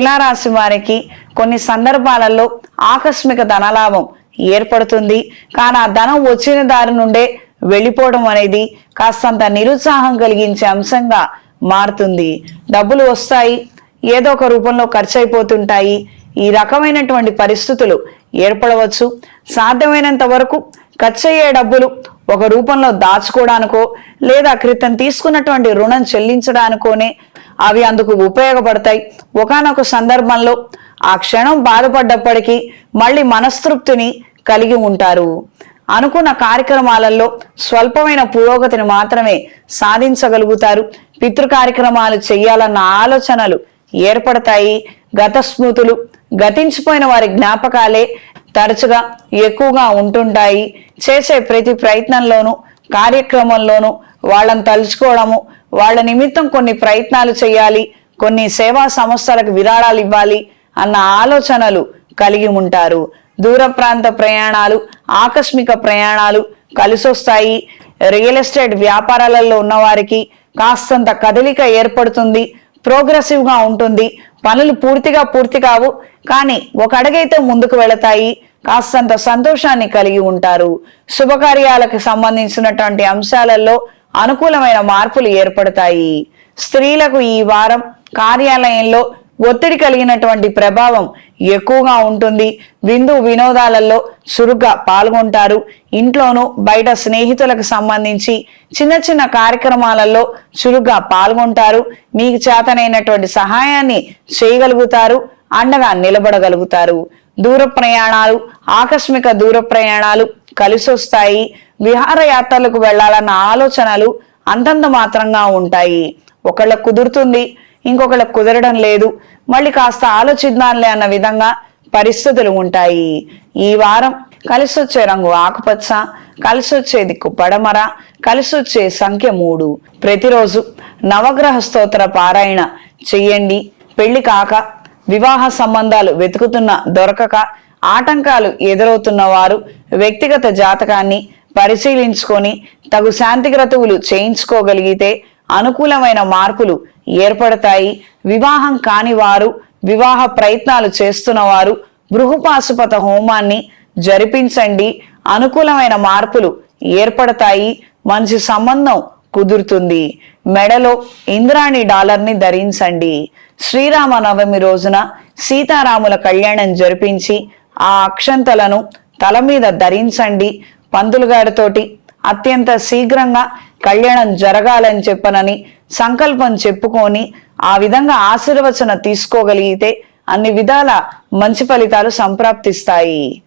తులారాశి వారికి కొన్ని సందర్భాలలో ఆకస్మిక ధనలాభం ఏర్పడుతుంది. కానీ ఆ ధనం వచ్చిన దారి నుండే వెళ్ళిపోవడం అనేది కాస్తంత నిరుత్సాహం కలిగించే అంశంగా మారుతుంది. డబ్బులు వస్తాయి ఏదో ఒక రూపంలో ఖర్చు అయిపోతుంటాయి ఈ రకమైనటువంటి పరిస్థితులు ఏర్పడవచ్చు. సాధ్యమైనంత వరకు ఖర్చు అయ్యే డబ్బులు ఒక రూపంలో దాచుకోవడానికో లేదా క్రితం తీసుకున్నటువంటి రుణం చెల్లించడానికోనే అవి అందుకు ఉపయోగపడతాయి. ఒకానొక సందర్భంలో ఆ క్షణం బాధపడ్డప్పటికీ మళ్ళీ మనస్తృప్తిని కలిగి ఉంటారు. అనుకున్న కార్యక్రమాలలో స్వల్పమైన పురోగతిని మాత్రమే సాధించగలుగుతారు. పితృ కార్యక్రమాలు చేయాలన్న ఆలోచనలు ఏర్పడతాయి. గత స్మృతులు గతించిపోయిన వారి జ్ఞాపకాలే తరచుగా ఎక్కువగా ఉంటుంటాయి. చేసే ప్రతి ప్రయత్నంలోనూ కార్యక్రమంలోనూ వాళ్ళని తలుచుకోవడము వాళ్ళ నిమిత్తం కొన్ని ప్రయత్నాలు చేయాలి కొన్ని సేవా సంస్థలకు విరాళాలు ఇవ్వాలి అన్న ఆలోచనలు కలిగి ఉంటారు. దూర ప్రాంత ప్రయాణాలు ఆకస్మిక ప్రయాణాలు కలిసొస్తాయి. రియల్ ఎస్టేట్ వ్యాపారాలలో ఉన్నవారికి కాస్తంత కదలిక ఏర్పడుతుంది ప్రోగ్రెసివ్గా ఉంటుంది. పనులు పూర్తిగా పూర్తి కావు కానీ ఒక అడుగైతే ముందుకు వెళతాయి. కాస్తంత సంతోషాన్ని కలిగి ఉంటారు. శుభకార్యాలకు సంబంధించినటువంటి అంశాలలో అనుకూలమైన మార్పులు ఏర్పడతాయి. స్త్రీలకు ఈ వారం కార్యాలయంలో ఒత్తిడి కలిగినటువంటి ప్రభావం ఎక్కువగా ఉంటుంది. విందు వినోదాలలో చురుగ్గా పాల్గొంటారు. ఇంట్లోనూ బయట స్నేహితులకు సంబంధించి చిన్న చిన్న కార్యక్రమాలలో చురుగ్గా పాల్గొంటారు. మీకు చేతనైనటువంటి సహాయాన్ని చేయగలుగుతారు. అండగా నిలబడగలుగుతారు. దూర ప్రయాణాలు ఆకస్మిక దూర ప్రయాణాలు కలిసొస్తాయి. విహారయాత్రలకు వెళ్ళాలన్న ఆలోచనలు అంతంత మాత్రంగా ఉంటాయి. ఒకళ్ళకు కుదురుతుంది ఇంకొకళ్ళకు కుదరడం లేదు. మళ్ళీ కాస్త ఆలోచిద్దాంలే అన్న విధంగా పరిస్థితులు ఉంటాయి. ఈ వారం కలిసి వచ్చే రంగు ఆకుపచ్చ కలిసొచ్చే దిక్కు పడమర కలిసొచ్చే సంఖ్య మూడు. ప్రతిరోజు నవగ్రహ స్తోత్ర పారాయణ చెయ్యండి. పెళ్ళి కాక వివాహ సంబంధాలు వెతుకుతున్న దొరకక ఆటంకాలు ఎదురవుతున్న వారు వ్యక్తిగత జాతకాన్ని పరిశీలించుకొని తగు శాంతి క్రతువులు చేయించుకోగలిగితే అనుకూలమైన మార్పులు ఏర్పడతాయి. వివాహం కాని వారు వివాహ ప్రయత్నాలు చేస్తున్న వారు బృహపాశుపత హోమాన్ని జరిపించండి. అనుకూలమైన మార్పులు ఏర్పడతాయి. మంచి సంబంధం కుదురుతుంది. మెడలో ఇంద్రాణి డాలర్ని ధరించండి. శ్రీరామనవమి రోజున సీతారాముల కళ్యాణం జరిపించి ఆ అక్షంతలను తల మీద ధరించండి. పంతులుగాడితోటి అత్యంత శీఘ్రంగా కళ్యాణం జరగాలని చెప్పనని సంకల్పం చెప్పుకొని ఆ విధంగా ఆశీర్వచన తీసుకోగలిగితే అన్ని విధాల మంచి ఫలితాలు సంప్రాప్తిస్తాయి.